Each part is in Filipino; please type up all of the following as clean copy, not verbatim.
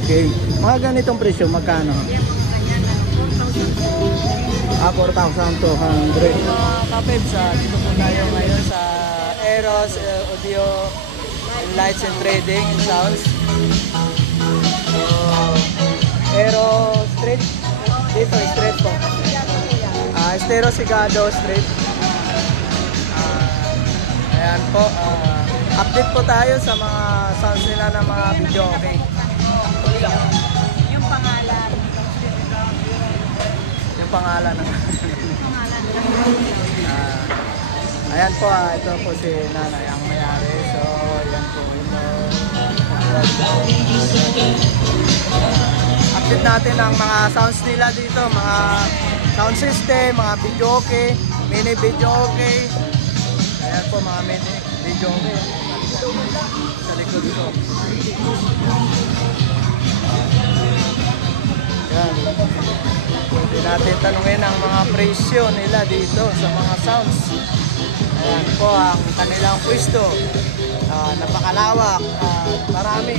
okay. Mga ganitong presyo, magkano? 4,200. Mga kapibs, dito po tayo ngayon sa Eros Audio Lights and Trading and Sounds. Eros Street. Dito, street po. Estero Sigado Street. Ayan po. Update po tayo sa mga sounds nila ng mga video, okay? Yung pangalan. Yung pangalan ng ayan po, ito po si Nanay ang mayari. So, ayan po update natin ang mga sounds nila dito, mga sound system, mga video okay, mini video okay. Ayan po mga mini video okay sa likod ko. Ayan. Pwede natin tanungin ang mga presyo nila dito sa mga sounds. Ayan po ang kanilang pwesto. Napakalawak, marami.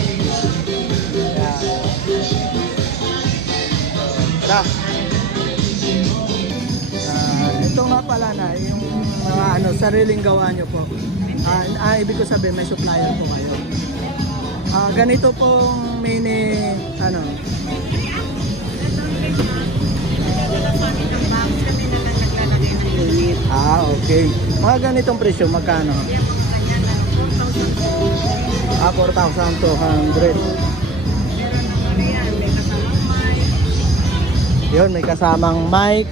Ayan. Ito nga pala na yung mga sariling gawa nyo po. Ibig ko sabihin may supplier po kayo. Ganito pong mini okay. Mga ganitong presyo, magkano? 4,200. Yun, may kasamang mic.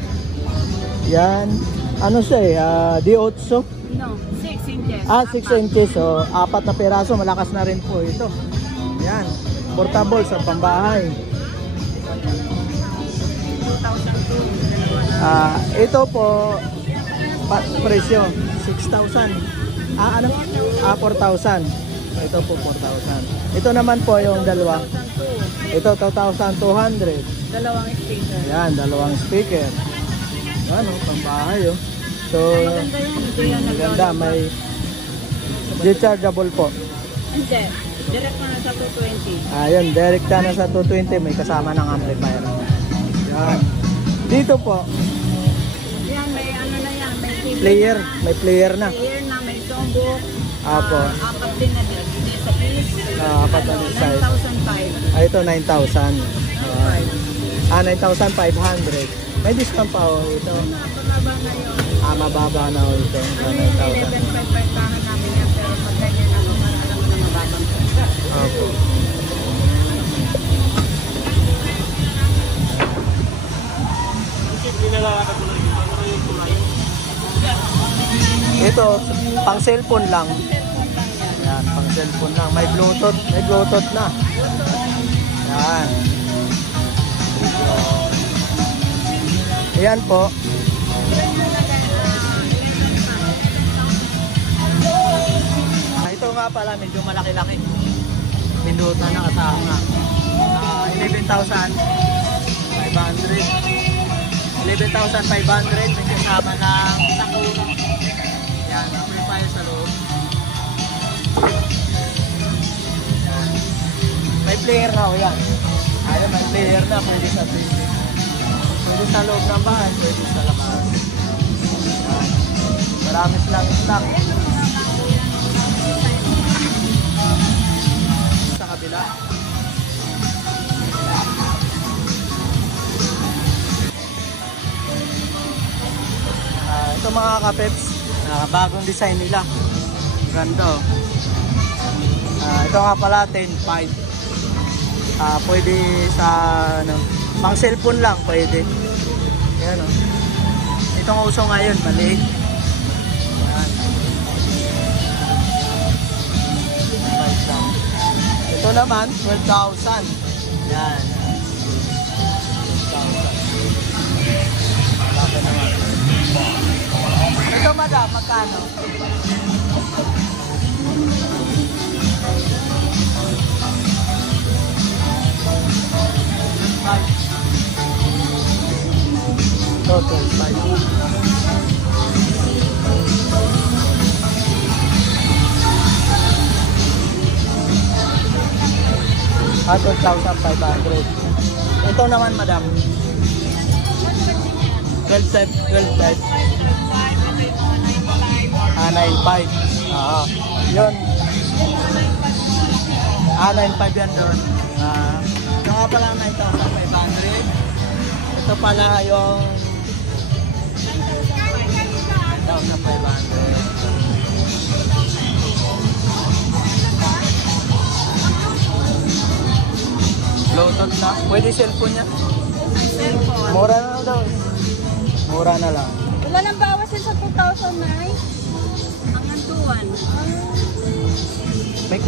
Yan. Ano siya D8? No, 6 inches. 6 inches. So, 4 na peraso. Malakas na rin po ito. Yan. Portable sa pambahay. 2,200. Ito po, presyo, 6,000. 4,000. Ito po, 4,000. Ito naman po yung dalawa. Ito, 2,200. Dalawang speaker. Yan, dalawang speaker. Ano, pambahay So, maganda yan. Ito yan. maganda. May rechargeable po. Hindi. Direct mo na sa 220. Ayan, direct na sa 220. May kasama ng amplifier. Yan. Dito po, Yan, may na yan. May TV player. na. May player na. Player na, may songbook. Apo. Apat din na din sa piece. Apat na din size. 9,500. Ito, 9,000. 9,500. May discount pa ito. Mababa na yun. Mababa na ito. Ano yung 11,500 para namin yan. Pero pag ganyan ako, alam mo na mababang. Opo. Ito, pang cellphone lang. Yan, pang cellphone lang. May Bluetooth na. Yan. Ayan po. Ito nga pala, medyo malaki-laki. Pinduot na nakasama. 11,500. 11,500. May kasama ng sakura. Yan, amplifier sa loob. Yan. May player na o yan. May player na, pwede sa TV. Pwede sa loob ng bahay, pwede sa labas. Yan. Marami silang stock. Sa kabila. Ito mga kapeps, bagong design nila. Ganda. Ito nga pala 10.5. Pwede sa pang cellphone lang pwede. Ayan Itong uso ngayon, maliit. Ayan. Ito naman, 12,000. Ayan. 12,000. Laki naman. Ito madam, magkano? Total 5. 12,500. Ito naman, madam. 12 type, 12 type. 9.5. Yun. 9.5 yan doon. Ito nga pala 9,500. Ito pala yung 9,500. Bluetooth na. Pwede cellphone niya. Mura na daw. Mura na lang. Wala nang bawas yun sa 2,009. Hanggang 2,1.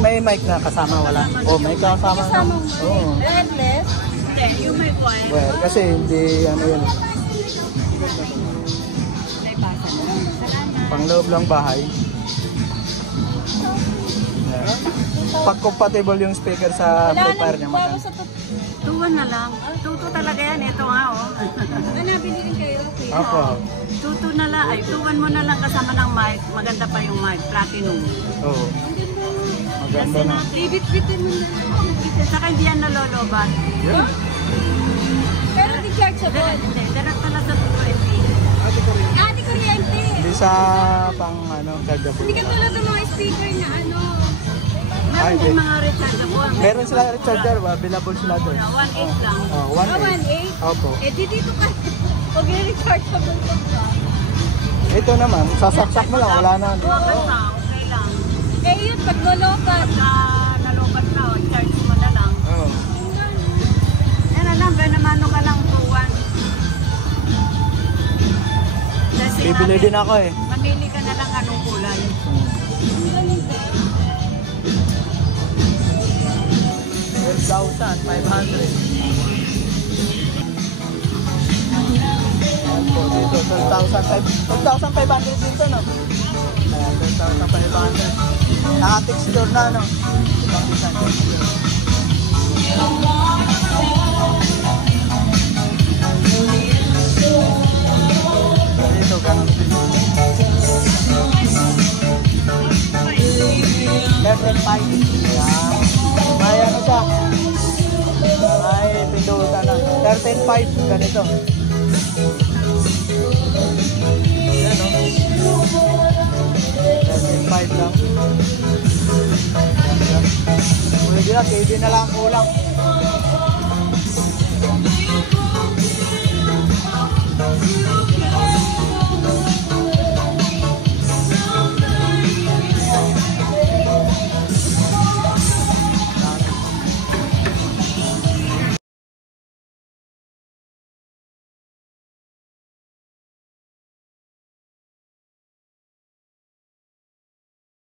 May mic na kasama, wala? Oh, may kasama. Kasama mo. Oo. Redless? Hindi, yung may coil. Well, kasi hindi ano yun. May basa na. Salamat. Pangloob lang bahay. Yeah. Pag compatible yung speaker sa Wala amplifier niya, nang bawas maganda. sa 2-1 na lang. 2-2 talaga yan. Ito nga, oh. nabili rin kayo. Okay. Opo. 2-2 na lang. Ay, 2-1 mo na lang kasama ng mic. Maganda pa yung mic. Platinum. Oo. Maganda na. Bibit-bitin mo na lang. Saka hindi yan nalolobat. Yeah. Pero di chargeable. Hindi, direct pala sa 220. Di kuryente. Hindi sa pang ano, chargeable. Hindi ka tulad ng mga speaker na ano. Meron hindi. din mga rechargeable. Meron sila charger, available sila doon. 1.8 lang. Oh, 1.8. 1.8? Opo. Eh di dito ka. Huwag yung rechargeable ka ba? Ito naman, sasaksak mo lang, wala na. Buwakan pa, okay lang. Eh yun, pag lolopat. Pagka nalobat ka, charge mo na lang. Oo. Yan na lang, ganamano ka lang 2-1. Kasi Bibili din ako eh. mamili ka na lang anong kulay. 12,500. Ayan po, dito 12,500 dito, no? Ayan, 12,500. Naka-texture na, no? Ibang design texture. Dito, ganun din. Level 5. Ayan. May ano siya? May pindutan na. 13.5. Ganito. Ayan, no? 13.5 lang. Pwede na, TV na lang kulang.